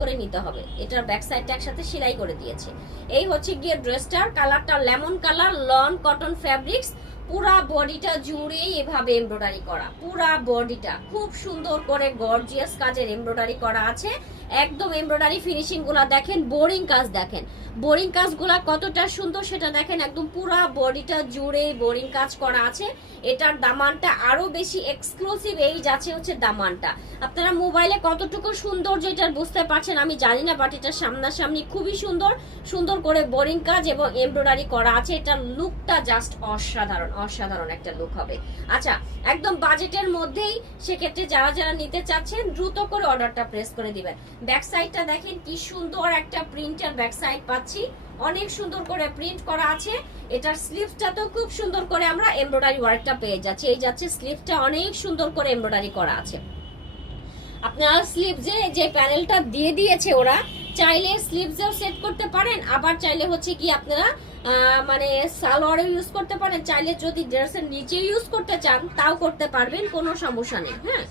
করে নিতে হবে। এটার ব্যাক সাইডটা একসাথে সেলাই করে দিয়েছে। এই হচ্ছে গিয়ে ড্রেসটার কালারটা lemon colour, loan cotton fabrics, পুরা বডিটা জুড়েই এভাবে এমব্রয়ডারি করা, পুরা বডিটা খুব সুন্দর করে গর্জিয়াস কাজের এমব্রয়ডারি করা আছে। একদম এমব্রয়ডারি ফিনিশিং গুলা দেখেন, বোরিং কাজ দেখেন, বোরিং কাজগুলা কতটা সুন্দর সেটা দেখেন। একদম পুরা বডিটা জুড়ে বোরিং কাজ করা আছে। এটার দামানটা আরো বেশি এক্সক্লুসিভ, এই যাচ্ছে হচ্ছে দামানটা। আপনারা মোবাইলে কতটুকু সৌন্দর্য এটার বুঝতে পারছেন আমি জানি না, বাট এটা সামনাসামনি খুবই সুন্দর, সুন্দর করে বোরিং কাজ এবং এমব্রয়ডারি করা আছে। এটার লুকটা জাস্ট অসাধারণ, অসাধারণ একটা লুক হবে। আচ্ছা, একদম বাজেটের মধ্যেই, সেক্ষেত্রে যারা যারা নিতে চাচ্ছেন দ্রুত করে অর্ডারটা প্রেস করে দিবেন। ব্যাক সাইডটা দেখেন কি সুন্দর একটা প্রিন্টার ব্যাক সাইড পাচ্ছি, অনেক সুন্দর করে প্রিন্ট করা আছে। এটার স্লিভসটা তো খুব সুন্দর করে আমরা এমব্রয়ডারি ওয়ার্কটা পেয়ে যাচ্ছি। এই যাচ্ছে স্লিভসটা অনেক সুন্দর করে এমব্রয়ডারি করা আছে। আপনারা স্লিভসে যে প্যানেলটা দিয়ে দিয়েছে ওরা, চাইলে স্লিভসেও সেট করতে পারেন, আবার চাইলে হচ্ছে কি আপনারা মানে সালোয়ারও ইউজ করতে পারেন, চাইলে যদি ড্রেসের নিচে ইউজ করতে চান তাও করতে পারবেন, কোনো সমস্যা নেই। হ্যাঁ,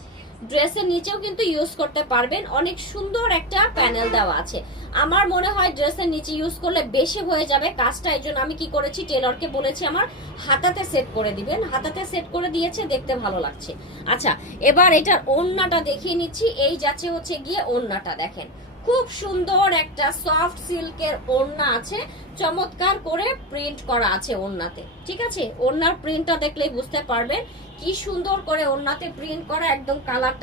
ড্রেসের নিচেও কিন্তু ইউজ করতে পারবেন। অনেক সুন্দর একটা প্যানেল দেওয়া আছে। আমার মনে হয় ড্রেসের নিচে ইউজ করলে বেশি হয়ে যাবে কাজটা, এই জন্য আমি কি করেছি, টেলরকে বলেছি আমার হাতাতে সেট করে দিবেন। হাতাতে সেট করে দিয়েছে, দেখতে ভালো লাগছে। আচ্ছা, এবার এটার ওড়নাটা দেখিয়ে নিচ্ছি। এই যাচ্ছে হচ্ছে গিয়ে ওড়নাটা দেখেন, খুব সুন্দর একটা সফট সিল্কের ওড়না আছে, চমৎকার করে প্রিন্ট করা আছে ওড়নাতে। ঠিক আছে, ওড়নার প্রিন্টটা দেখলেই বুঝতে পারবেন কি সুন্দর করে ওড়নাতে প্রিন্ট করা, একদম কালারটা